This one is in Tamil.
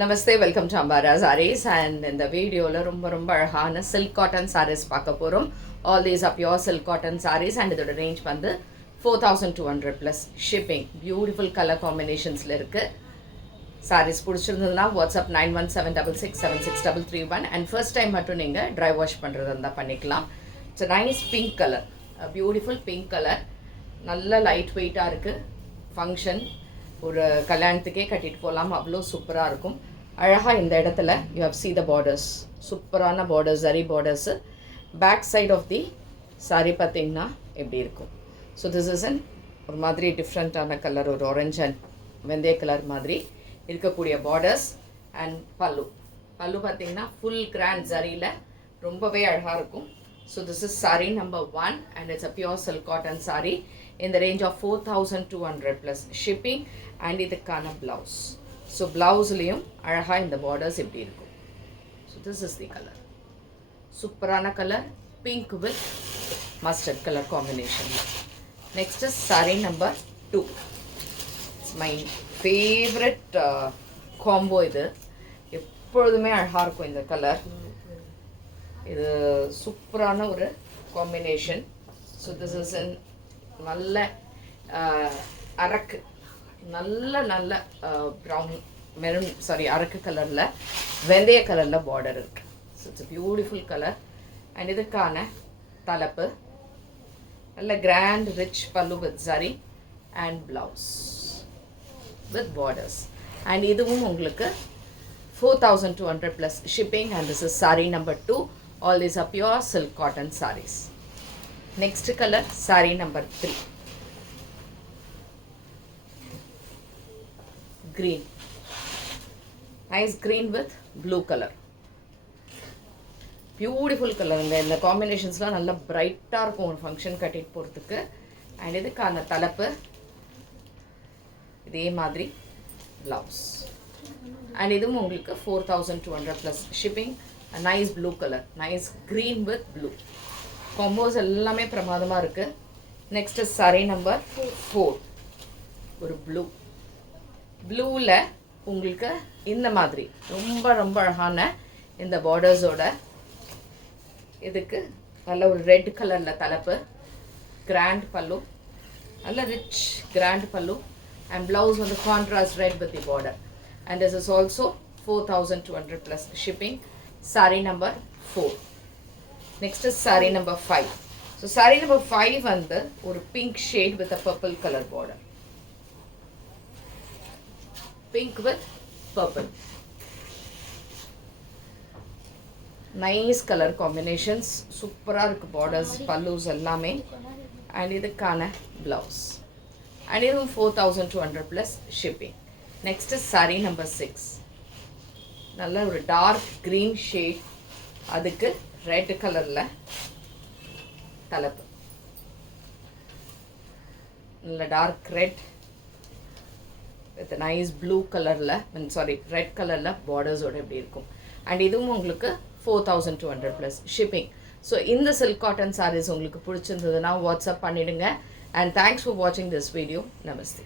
Namaste, welcome to Ambara saris. And இந்த வீடியோவில் ரொம்ப அழகான சில்க் காட்டன் சாரீஸ் பார்க்க போகிறோம். All these are pure silk cotton saris and இதோட ரேஞ்ச் வந்து 4200 ப்ளஸ் ஷிப்பிங். பியூட்டிஃபுல் கலர் காம்பினேஷன்ஸில் இருக்குது. சாரீஸ் பிடிச்சிருந்ததுன்னா வாட்ஸ்அப் 9176676331 அண்ட் ஃபர்ஸ்ட் டைம் மட்டும் நீங்கள் ட்ரை வாஷ் பண்ணுறது இருந்தால் பண்ணிக்கலாம். It's nice pink colour, beautiful pink colour, நல்ல லைட் வெயிட்டாக இருக்குது. ஃபங்க்ஷன் ஒரு கல்யாணத்துக்கே கட்டிட்டு போகலாம், அவ்வளோ சூப்பராக இருக்கும். அழகாக இந்த இடத்துல you have see the borders, சூப்பரான borders, zari borders. Back side of the sari பார்த்திங்கன்னா எப்படி இருக்கும். ஸோ திஸ் இஸ் அன் ஒரு மாதிரி டிஃப்ரெண்ட்டான கலர், ஒரு ஆரஞ்ச் அண்ட் வெந்தய கலர் மாதிரி இருக்கக்கூடிய பார்டர்ஸ். அண்ட் பல்லு பார்த்திங்கன்னா ஃபுல் கிராண்ட் ஜரியில் ரொம்பவே அழகாக இருக்கும். So this is saree number 1 and it's a pure silk cotton saree in the range of 4200 plus shipping and idukana blouse. So blouse liyum alaga in the borders epdi irukum. So this is the color, superana color, pink with mustard color combination. Next is saree number 2. It's my favorite combo. Idu எப்பொழுதுமே அழகாக இருக்கும் இந்த கலர். இது சூப்பரான ஒரு combination. So this is an நல்ல அரக்கு, நல்ல ப்ரௌன் மெரூன் அரக்கு கலரில் வெந்தய கலரில் பார்டர் இருக்குது. So it's beautiful colour. And இதுக்கான தலைப்பு நல்ல கிராண்ட் ரிச் பல்லு வித் சரி and blouse with borders. And இதுவும் உங்களுக்கு 4200 plus shipping and this is saree number 2. All these are pure silk cotton sarees. Next color, saree number 3. Green. Nice green with blue color. Beautiful color. இந்த combinationsலாம் நல்ல பிரைட்டாக இருக்கும் ஒரு ஃபங்க்ஷன் கட்டிட்டு போகிறதுக்கு. அண்ட் இதுக்கான தலைப்பு இதே மாதிரி ப்ளவுஸ். அண்ட் இதுவும் உங்களுக்கு 4200 plus shipping. Nice blue colour, nice green with blue combos எல்லாமே பிரமாதமாக இருக்குது. Next sari number 4. ஒரு ப்ளூவில் உங்களுக்கு இந்த மாதிரி ரொம்ப அழகான இந்த பார்டர்ஸோட இதுக்கு நல்ல ஒரு ரெட் கலரில் தலைப்பு, கிராண்ட் பல்லு, நல்ல ரிச் கிராண்ட் பல்லு அண்ட் ப்ளவுஸ் வந்து contrast red with the border. And this is also 4200 plus shipping. Saree number 4. Next is saree number 5. So saree number 5 வந்து ஒரு pink shade with a purple color border. Pink with purple. Nice color combinations. சூப்பராக இருக்குது borders, பல்லூஸ் எல்லாமே. And இதுக்கான blouse. And இதுவும் 4200 plus shipping. Next is saree number 6. நல்ல ஒரு டார்க் க்ரீன் ஷேட், அதுக்கு ரெட் கலரில் தலைப்பு, நல்ல dark red with nice blue கலரில் ரெட் கலரில் பார்டர்ஸோடு எப்படி இருக்கும். அண்ட் இதுவும் உங்களுக்கு 4200 ப்ளஸ் ஷிப்பிங். ஸோ இந்த சில்க் காட்டன் சாரீஸ் உங்களுக்கு பிடிச்சிருந்ததுன்னா வாட்ஸ்அப் பண்ணிவிடுங்க. அண்ட் தேங்க்ஸ் ஃபார் வாட்சிங் திஸ் வீடியோ. நமஸ்தே.